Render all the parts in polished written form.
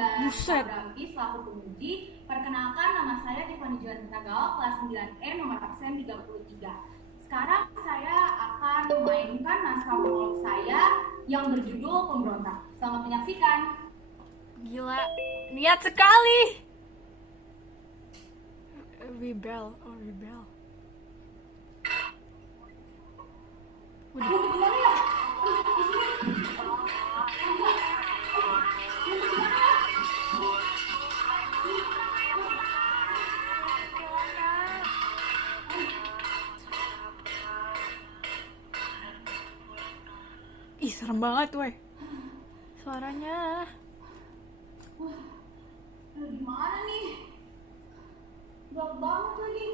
dan Buset. Berarti selaku penguji. Perkenalkan, nama saya Tiffany Juan Tagawa, kelas 9E, nomor absen 33. Sekarang saya akan memainkan naskah monolog saya yang berjudul Pemberontak. Selamat menyaksikan. Gila, niat sekali. Rebel. Aduh, gimana ya? Ih, serem banget, weh. Suaranya. Gimana nih? Gelap banget lagi.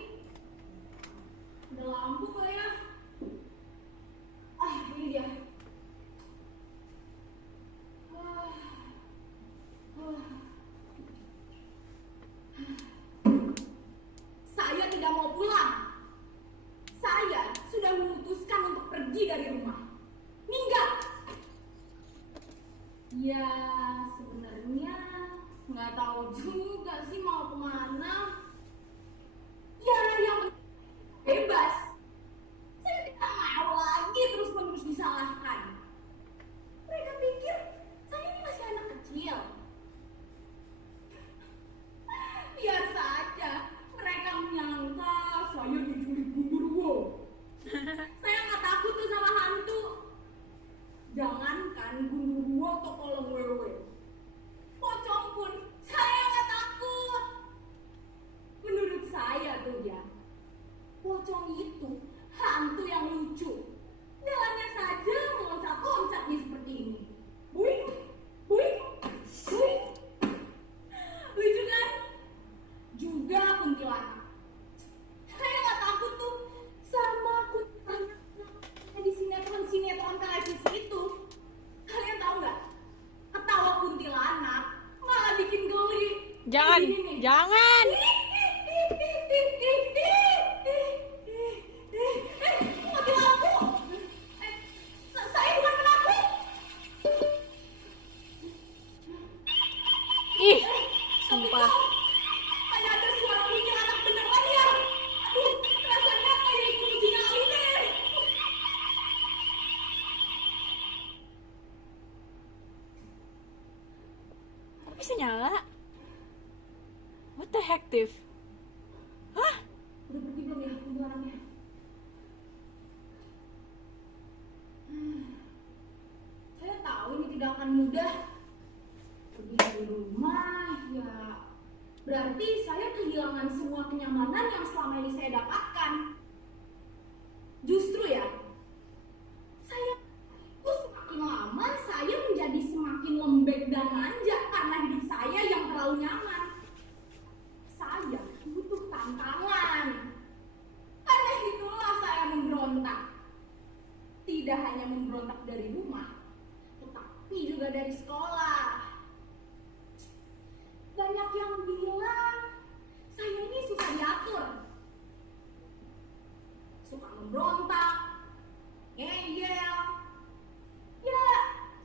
Ada lampu gak ya? Ini dia. Saya tidak mau pulang. Saya sudah memutuskan untuk pergi dari rumah. Minggat. Ya, sebenarnya nggak tahu juga sih mau kemana. Ya, yang bebas. Saya tidak mau lagi terus-menerus disalahkan. Mereka pikir saya ini masih anak kecil. Biar saja mereka menyangka saya diculik gundurwo. Saya nggak takut tuh sama hantu. Jangankan gundurwo atau kolong wewe, pocong pun saya nggak takut. Menurut saya tuh ya, pocong itu hantu yang lucu. Jalannya saja meloncat-loncat nih seperti ini. Buing, buing, buing. Lucu kan? Juga kuntilanak. Saya nggak takut tuh sama kuntilanak di sinetron televisi itu. Kalian tahu nggak? Ketawa kuntilanak malah bikin geli. Jangan, jangan. Mati lampu. Saya bukan penakut. Ih, sumpah. Kayak ada suara kuntilanak beneran ya. Aduh, rasanya kayak ikut uji nyali deh. Kok bisa nyala? What the heck, Tiff? Hah? Udah pergi belum ya kuntilanaknya? Saya tahu ini tidak akan mudah. Pergi dari rumah, ya berarti saya kehilangan semua kenyamanan yang selama ini saya dapatkan. Justru ya, saya itu semakin lama saya menjadi semakin lembek dan manja karena hidup saya yang terlalu nyaman. Saya butuh tantangan. Karena itulah saya memberontak. Tidak hanya memberontak dari rumah, tetapi juga dari sekolah. Banyak yang bilang saya ini susah diatur. Suka memberontak, ngeyel. Ya,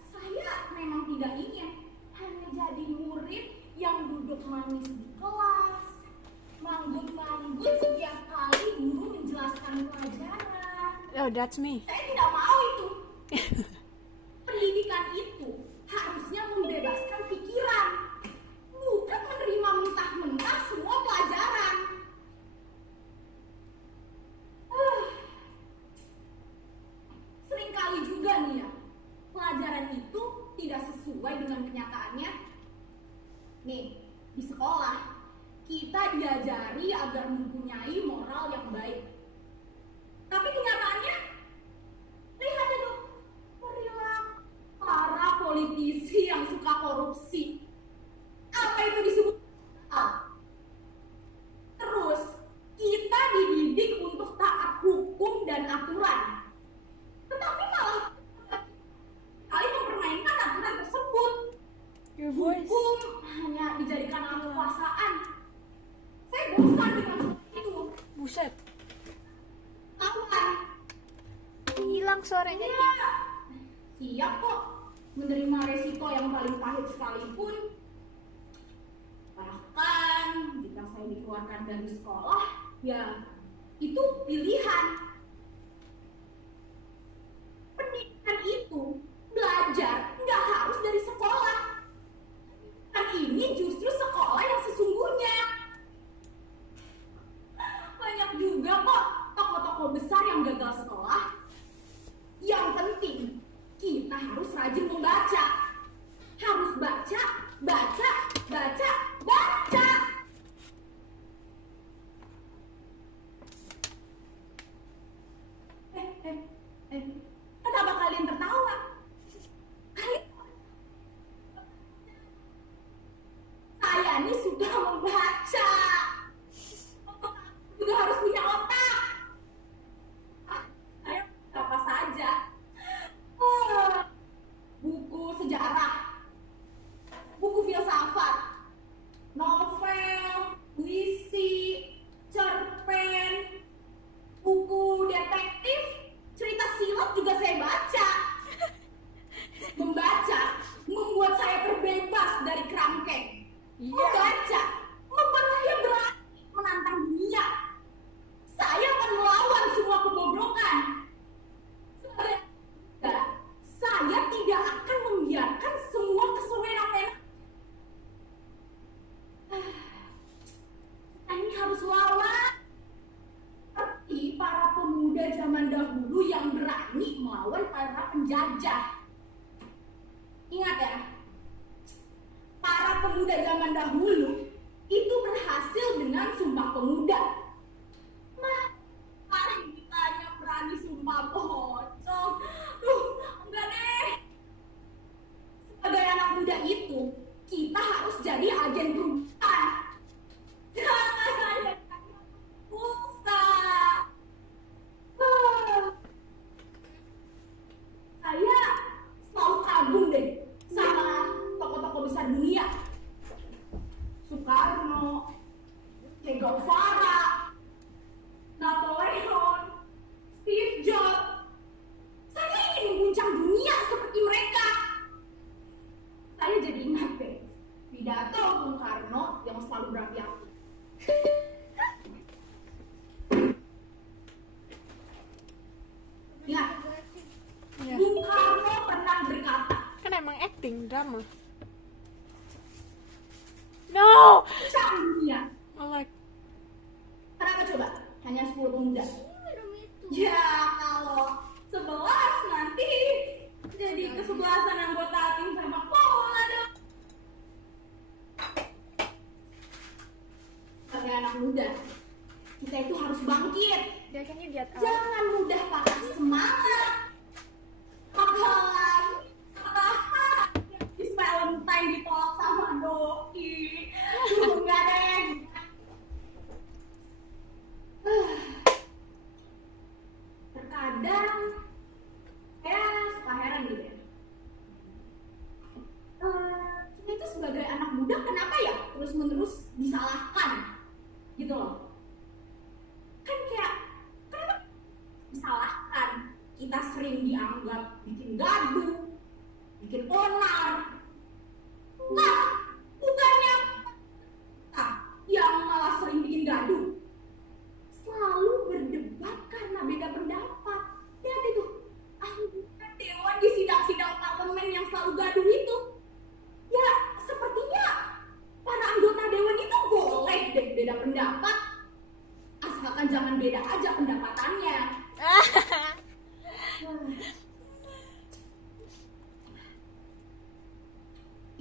saya memang tidak ingin hanya jadi murid yang duduk manis di kelas, manggut-manggut setiap kali guru menjelaskan pelajaran. Oh, that's me. Saya tidak mau itu. Pendidikan itu harusnya membebaskan pikiran, bukan menerima mentah-mentah semua pelajaran. Seringkali juga nih ya, pelajaran itu tidak sesuai dengan kenyataannya. Nih, di sekolah kita diajari agar mempunyai moral yang baik. Tapi kenyataannya, lihat itu, perilaku para politisi yang suka korupsi. Apa itu disebut? Terus, kita dididik untuk taat hukum dan aturan. Tetapi malah kali mempermainkan aturan tersebut. Your voice. Hukum hanya dijadikan alat kekuasaan. Saya bosan dengan itu. Buset. Kawan, Hilang suaranya. siap kok menerima resiko yang paling pahit sekalipun. dikeluarkan dari sekolah, ya itu pilihan. Pendidikan itu belajar nggak harus dari sekolah. Dan ini justru sekolah yang sesungguhnya. Banyak juga kok tokoh-tokoh besar yang gagal sekolah. Yang penting kita harus rajin membaca. Harus baca, baca, baca, baca. Kenapa kalian tertawa? Kalian, saya ini suka membaca. Juga harus punya otak. Saya apa saja. Buku sejarah, buku filsafat, novel, puisi, cerpen, buku detektif, cerita silat juga saya baca. Membaca membuat saya terbebas dari kerangkeng. Membaca membuat saya berani menantang dunia. Saya akan melawan semua kebobrokan. Saya tidak akan membiarkan semua kesewenang-wenang. Ini harus lawan. Seperti para pemuda zaman dahulu yang berani melawan para penjajah. Ingat ya, para pemuda zaman dahulu itu berhasil dengan Sumpah Pemuda. Mari kita yang berani sumpah pocong. Enggak deh. Sebagai anak muda itu, kita harus jadi agen perubahan. Jangan hanya pulsa. Saya selalu kagum deh sama tokoh-tokoh besar dunia. Soekarno, Che Guevara, Napoleon, Steve Jobs. Saya ingin mengguncang dunia seperti mereka. Saya jadi ingat deh pidato Bung Karno yang selalu berapi-api. Ingat, Yeah. Bung Karno pernah berkata, Kan emang acting drama. No. guncang dunia. I like. Kenapa coba? Hanya 10 pemuda. Ya kalau 11 nanti jadi kesebelasan anggota tim sepak bola dong. Sebagai anak muda, kita itu harus bangkit. Dad, can you get out? Jangan mudah patah semangat. Apalagi di Valentine ditolak sama doi. Enggak deh. Terkadang saya suka heran gitu ya. Kita itu sebagai anak muda kenapa ya terus-menerus disalahkan gitu loh. Kan kayak kenapa disalahkan? Kita sering dianggap bikin gaduh, bikin onar. Nah, bukannya yang malah sering bikin gaduh. Selalu berdebat karena beda pendapat. Lihat itu, anggota dewan di sidang-sidang parlemen yang selalu gaduh itu. Ya, sepertinya para anggota dewan itu boleh deh beda pendapat. Asalkan jangan beda aja pendapatannya.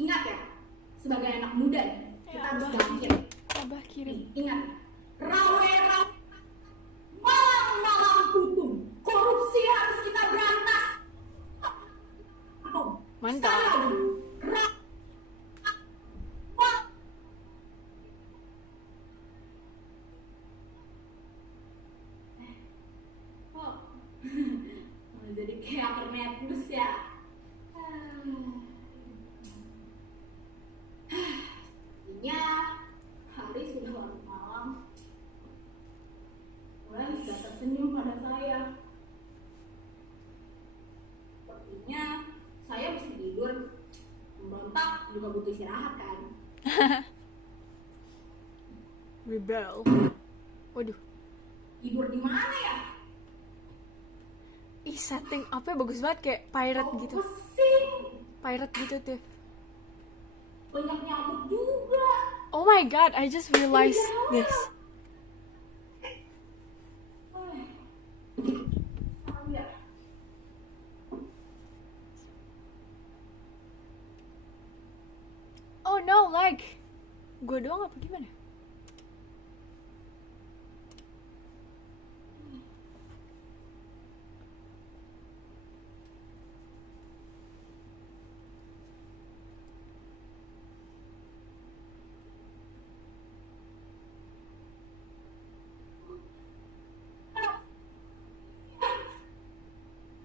Ingat ya, sebagai anak muda nih, kita harus bangkit. Abah kirim. Ingat, rawe-rawe malam-malam tutup. Korupsi harus kita berantas. Mantap. Sekarang, jadi kayak Prometheus ya. Sepertinya hari sudah larut malam. Kalian sudah tersenyum pada saya. Sepertinya saya mesti tidur. Memberontak juga butuh istirahat kan. Rebel. Waduh. Tidur di mana ya? Ih, setting apa bagus banget kayak pirate gitu. Pusing. Pirate gitu tuh. Banyak nyamuk juga. Oh my god, I just realized this. Ya. Oh no, lag. Gue doang apa gimana?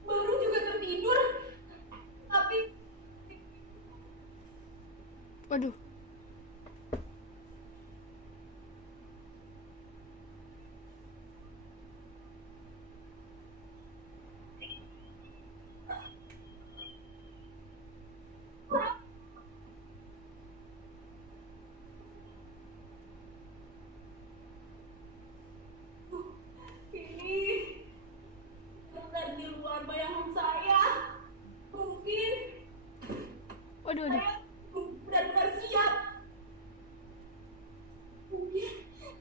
Baru juga tertidur. Tapi Waduh. ini benar di luar bayangan saya. Mungkin Waduh, waduh. saya benar-benar siap. Mungkin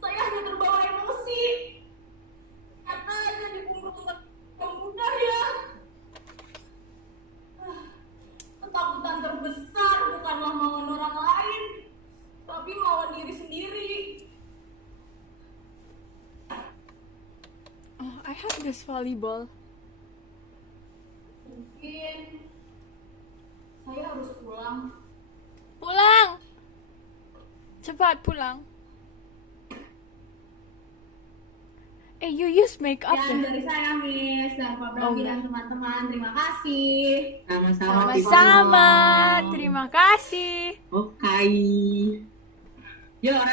saya hanya terbawa emosi. Katanya dibungkus mudah ya. Ketakutan terbesar bukanlah melawan orang lain, tapi melawan diri sendiri. Oh, I have this volleyball. Mungkin saya harus pulang. Pulang. Cepat pulang. You use makeup Dan ya? dari saya, Miss, dan Pak Brandi Oh, dan teman-teman, terima kasih. Sama-sama. Sama-sama. Terima kasih. Oke. Yuk,